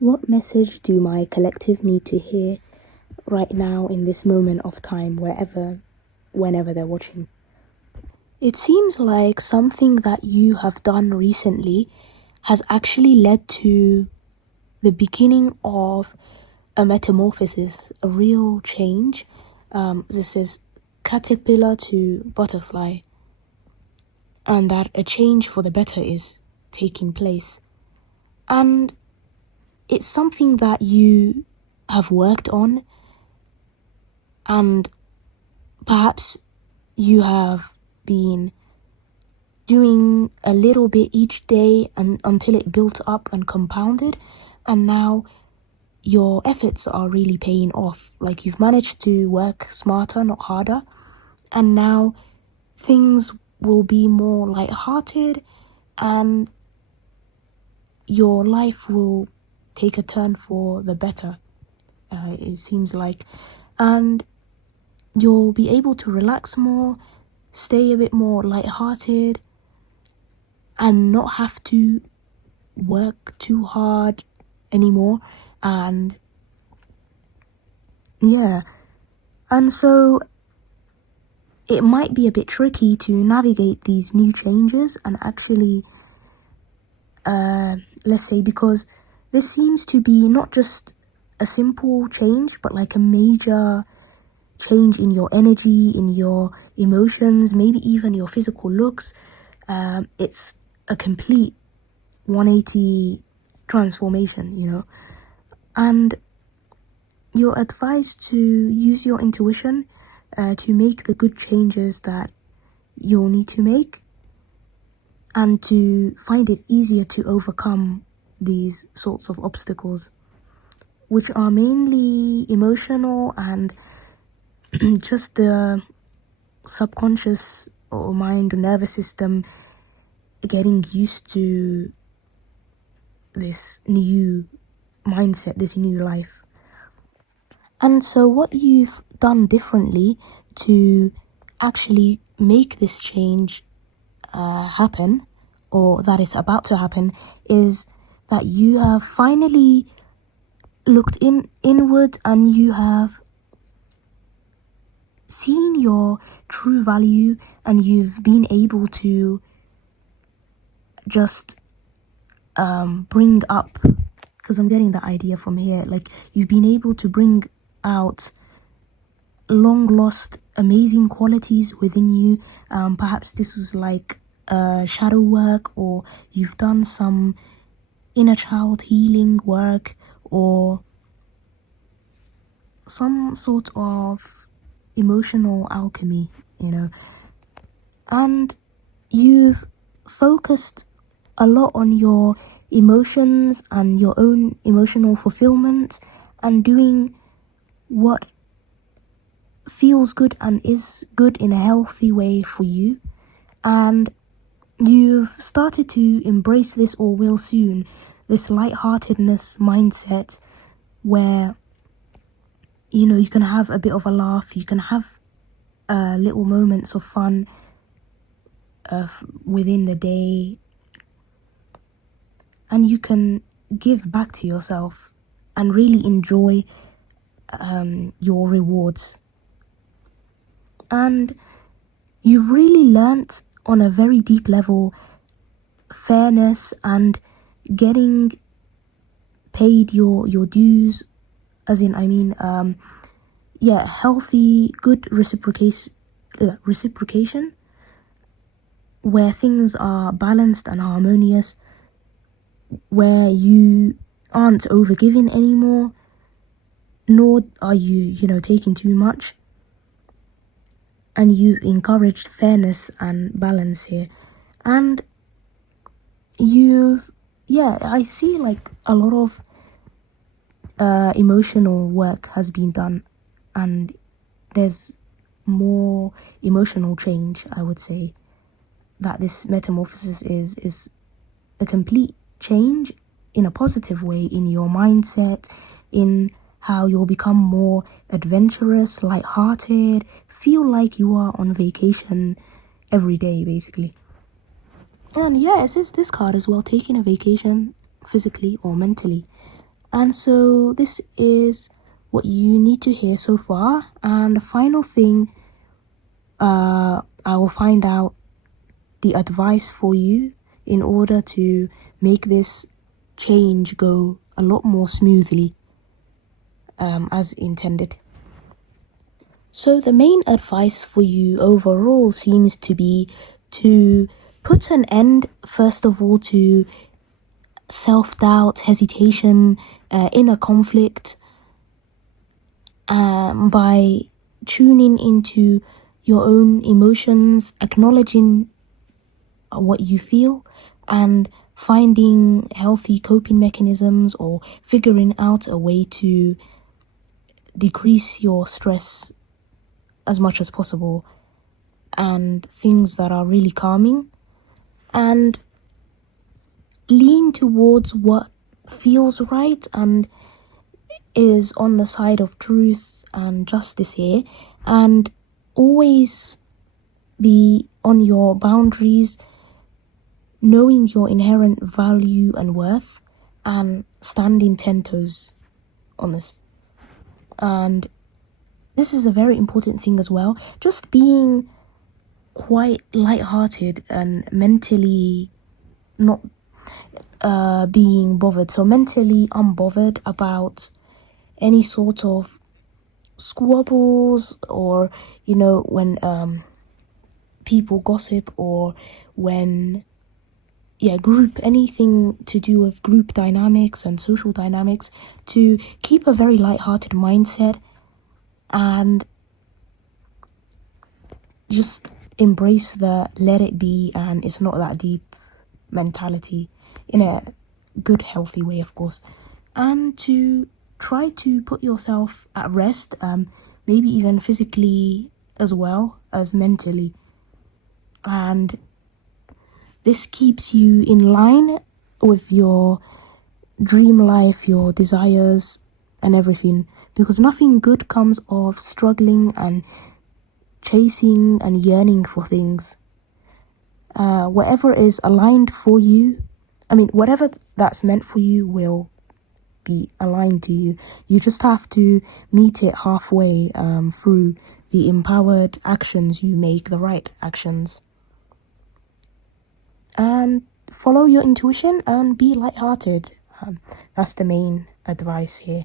What message do my collective need to hear right now in this moment of time, whenever they're watching? It seems like something that you have done recently has actually led to the beginning of a metamorphosis, a real change. This is caterpillar to butterfly, and that a change for the better is taking place. And it's something that you have worked on, and perhaps you have been doing a little bit each day and until it built up and compounded, and now your efforts are really paying off. Like, you've managed to work smarter, not harder, and now things will be more light-hearted and your life will take a turn for the better, it seems like. And you'll be able to relax more, stay a bit more light-hearted, and not have to work too hard anymore. And yeah, and so it might be a bit tricky to navigate these new changes and actually, let's say, because this seems to be not just a simple change, but like a major change in your energy, in your emotions, maybe even your physical looks. It's a complete 180 transformation, and you're advised to use your intuition to make the good changes that you'll need to make, and to find it easier to overcome these sorts of obstacles, which are mainly emotional and just the subconscious or mind or nervous system getting used to this new mindset, this new life. And so what you've done differently to actually make this change happen, or that is about to happen, is that you have finally looked inward and you have seen your true value, and you've been able to just bring up, because I'm getting the idea from here, like you've been able to bring out long lost amazing qualities within you. Perhaps this was like shadow work, or you've done some inner child healing work, or some sort of emotional alchemy, and you've focused a lot on your emotions and your own emotional fulfillment and doing what feels good and is good in a healthy way for you. And you've started to embrace this, or will soon, this lightheartedness mindset where you can have a bit of a laugh, you can have little moments of fun within the day, and you can give back to yourself and really enjoy your rewards. And you've really learnt on a very deep level fairness and getting paid your dues, as in, healthy, good reciprocation, where things are balanced and harmonious, where you aren't overgiving anymore, nor are you, taking too much. And you've encouraged fairness and balance here. And I see like a lot of emotional work has been done, and there's more emotional change, I would say, that this metamorphosis is a complete change in a positive way in your mindset, in how you'll become more adventurous, light-hearted, feel like you are on vacation every day, basically. And yeah, it says this card as well, taking a vacation physically or mentally. And so this is what you need to hear so far. And the final thing, I will find out the advice for you in order to make this change go a lot more smoothly, as intended. So the main advice for you overall seems to be to put an end, first of all, to self-doubt, hesitation, inner conflict, by tuning into your own emotions, acknowledging what you feel, and finding healthy coping mechanisms or figuring out a way to decrease your stress as much as possible, and things that are really calming, and lean towards what feels right and is on the side of truth and justice here, and always be on your boundaries, knowing your inherent value and worth, and standing 10 toes on this. And this is a very important thing as well, just being quite light-hearted and mentally not being bothered, so mentally unbothered about any sort of squabbles, or when people gossip, or when anything to do with group dynamics and social dynamics, to keep a very light-hearted mindset and just embrace the let it be and it's not that deep mentality, in a good, healthy way, of course, and to try to put yourself at rest, maybe even physically as well as mentally. And this keeps you in line with your dream life, your desires, and everything, because nothing good comes of struggling and chasing and yearning for things. Whatever is aligned for you, whatever that's meant for you will be aligned to you. You just have to meet it halfway, through the empowered actions you make, the right actions. And follow your intuition and be lighthearted. That's the main advice here.